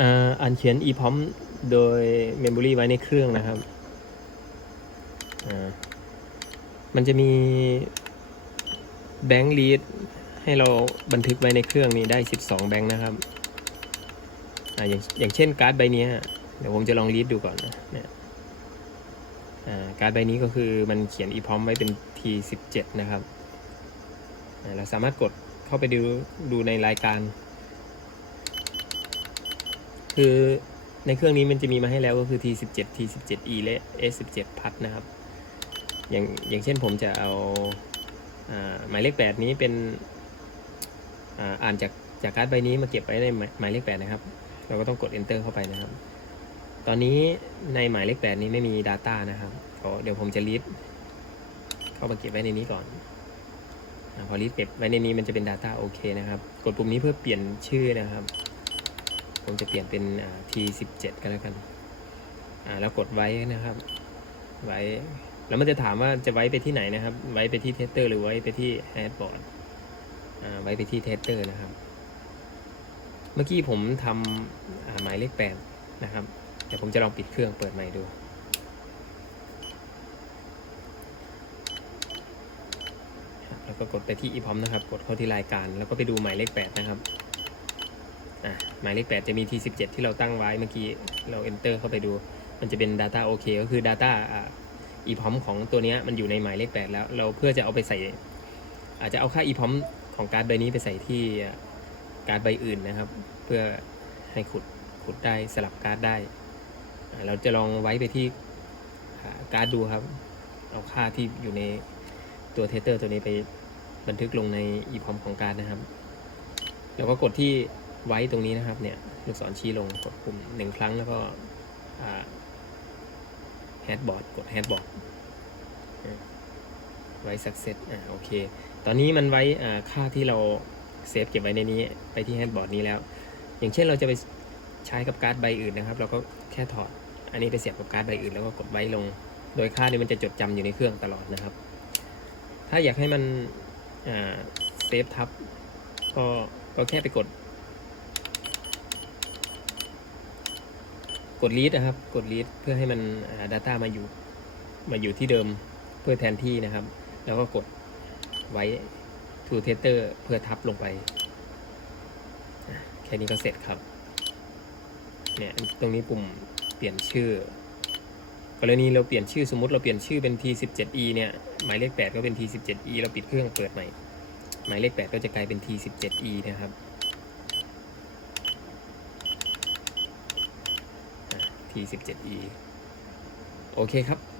อ่านเขียน EPROM โดย Memory ไว้ในเครื่องนะครับมันจะมีแบงค์ลีดให้เราบันทึกไว้ในเครื่องนี้ได้ 12 แบงค์นะครับออย่างอย่างเช่นการ์ดใบนี้เดี๋ยวผมจะลองลีดดูก่อนนะเนี่ยการ์ดใบนี้ก็คือมันเขียน EPROM ไว้เป็น T17 นะครับเราสามารถกดเข้าไปดูดูในรายการ คือในเครื่องนี้มันจะมีมาให้แล้วก็คือ T17 T17E และ S17 พัดนะครับ อย่างอย่างเช่นผมจะเอาหมายเลข 8 นี้เป็นอาอ่านจากจากการ์ดใบนี้มาเก็บไว้ในหมายเลข 8 นะครับ เราก็ต้องกด enter เข้าไปนะครับ ตอนนี้ในหมายเลข 8 นี้ไม่มี Data นะครับเดี๋ยวผมจะ read เข้ามาเก็บไว้ในนี้ก่อนพอ read เก็บไว้ในนี้มันจะเป็น Data โอเคนะครับ กดปุ่มนี้เพื่อเปลี่ยนชื่อนะครับ ผมจะเปลี่ยนเป็น T17 ก็แล้วกัน อ่าแล้วกดไว้นะครับ ไว้ แล้วมันจะถามว่าจะไว้ไปที่ไหนนะครับ ไว้ไปที่เทสเตอร์หรือไว้ไปที่แฮดบอร์ดอ่าไว้ไปที่เทสเตอร์นะครับ เมื่อกี้ผมทำหมายเลขแปดนะครับเดี๋ยวผมจะลองปิดเครื่องเปิดใหม่ดูแล้วก็กดไปที่ EPROM นะครับ กดเข้าที่รายการ แล้วก็ไปดูหมายเลขแปดนะครับ อะหมายเลข 8 จะมี T17 ที่เราตั้งไว้เมื่อกี้เรา enter เข้าไปดู มันจะเป็น data OK ก็คือ data อ่า EPROM ของตัวนี้มันอยู่ในหมายเลข 8 แล้ว เราเพื่อจะเอาไปใส่ อาจจะเอาค่า EPROM ของการ์ดใบนี้ไปใส่ที่การ์ดใบอื่นนะครับ เพื่อให้ขุดขุดได้สลับการ์ดได้ เราจะลองไว้ไปที่การ์ดดูครับ เอาค่าที่อยู่ในตัวเทเตอร์ตัวนี้ไปบันทึกลงใน EPROM ของการ์ดนะครับ แล้วก็กดที่ ไว้ตรงนี้นะครับเนี่ยลูกศรชี้ลงกดปุ่มหนึ่งครั้งแล้วก็แฮดบอร์ดกดแฮดบอร์ดไว้ success อ่าโอเค ตอนนี้มันไว้อ่าค่าที่เราเซฟเก็บไว้ในนี้ไปที่แฮดบอร์ดนี้แล้ว อย่างเช่นเราจะไปใช้กับการ์ดใบอื่นนะครับ เราก็แค่ถอด อันนี้ไปเสียบกับการ์ดใบอื่นแล้วก็กดไว้ลง โดยค่านี้มันจะจดจำอยู่ในเครื่องตลอดนะครับ ถ้าอยากให้มันอ่าเซฟทับก็ก็แค่ไปกด กด read นะครับ กด read เพื่อให้มัน data มาอยู่ มาอยู่ที่เดิมเพื่อแทนที่นะครับ แล้วก็กดไว้ to tester เพื่อทับลงไป แค่นี้ก็เสร็จครับ เนี่ย ตรงนี้ปุ่มเปลี่ยนชื่อ กรณีเราเปลี่ยนชื่อสมมติเราเปลี่ยนชื่อเป็น T17E เนี่ย หมายเลข 8 ก็เป็น T17E เราปิดเครื่องเปิดใหม่ หมายเลข 8 ก็จะกลายเป็น T17E นะครับ T17E โอเคครับ